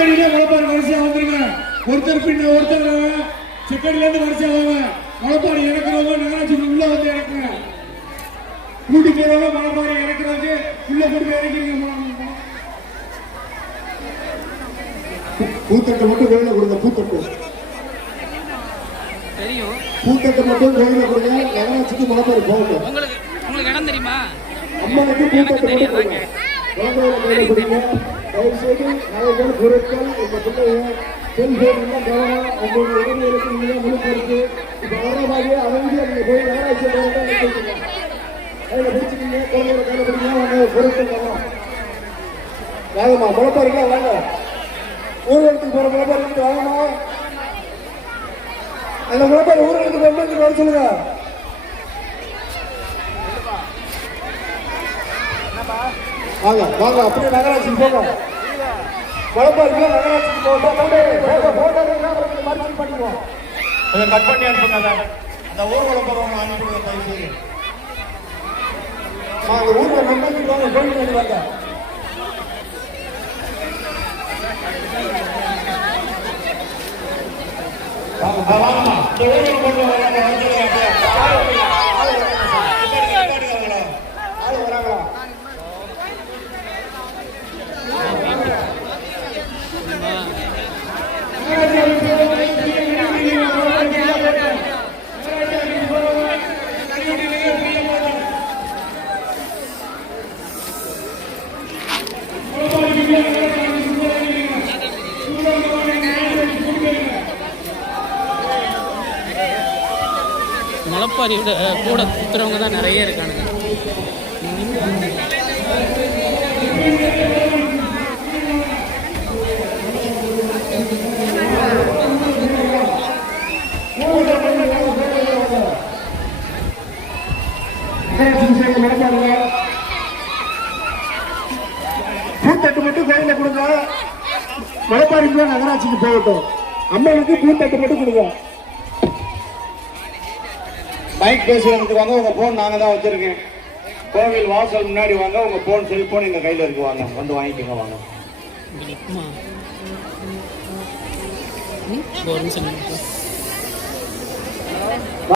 செக்கடியில மலைப்பாறை வரிசையா வந்துருங்க. ஒருத்தர் பின்ன ஒருத்தர் செக்கடியில இருந்து வரிசையா வாங்க. மலைப்பாறை இறக்குறவங்க நகராட்சி உள்ள வந்து இறக்குங்க. கூட்டி போறவங்க மலைப்பாறை இறக்குறதுக்கு உள்ள கொண்டு இறக்கிங்க. பூத்தட்டை மட்டும் கோயில கொடுங்க. பூத்தட்டை மட்டும் கோயில கொடுங்க. நகராட்சிக்கு மலைப்பாறை போகட்டும். உங்களுக்கு இடம் தெரியுமா? அம்மனுக்கு பூத்தட்டை மட்டும் கொடுங்க. குழந்தைகளை கொடுங்க. தயவு செய்து நிறைய பொருட்கள் இந்த பிள்ளைங்க செல்போன் எல்லாம் கவனம். உங்களுடைய உடல்களுக்கு நீங்க முழு பொறுத்து. இப்ப வர மாதிரியே அமைதியா நீங்க போய் நகராட்சி கையில பிடிச்சிக்கிங்க. குழந்தைகளை கையில பிடிங்க. அவங்க பொருட்கள் வரலாம். வாங்கம்மா முளைப்பாருங்களா வாங்க. ஊர்களுக்கு போற முளைப்பாருக்கு வாங்கம்மா. அந்த முளைப்பாரு ஊர்களுக்கு போகும்போது வர சொல்லுங்க. வாங்க வாங்க அப்படியே நகராட்சிக்கு போங்க. மலைப்பாருக்கு நகராட்சிக்கு போட்டோ பண்ணிக்குவோம். கொஞ்சம் கட் பண்ணி அனுப்புங்க. அந்த ஊர்வலம் போறவங்க அனுப்பிடுவோம். தயவு செய்து அந்த ஊர்ல நம்பிக்கை வாங்க. கோயில் வாங்க. வாங்கம்மா இந்த ஊர்வலம் போட்டு மலைப்பாரியோட கூட சுற்றுறவங்க தான் நிறைய இருக்கானுங்க. பூத்தட்டு மட்டும் கோயில கொடுங்க. மலைப்பாரிக்கு நகராட்சிக்கு போகட்டும். அம்மனுக்கு பூத்தட்டு மட்டும் கொடுங்க. மைக் பேசுறதுக்கு வாங்க. உங்க போன் நாங்க தான் வச்சிருக்கேன். கோவில் வாசல் முன்னாடி வாங்க. உங்க போன் செல்போன் எங்க கையில இருக்கு. வாங்க வந்து வாங்கிக்கோங்க. வாங்க.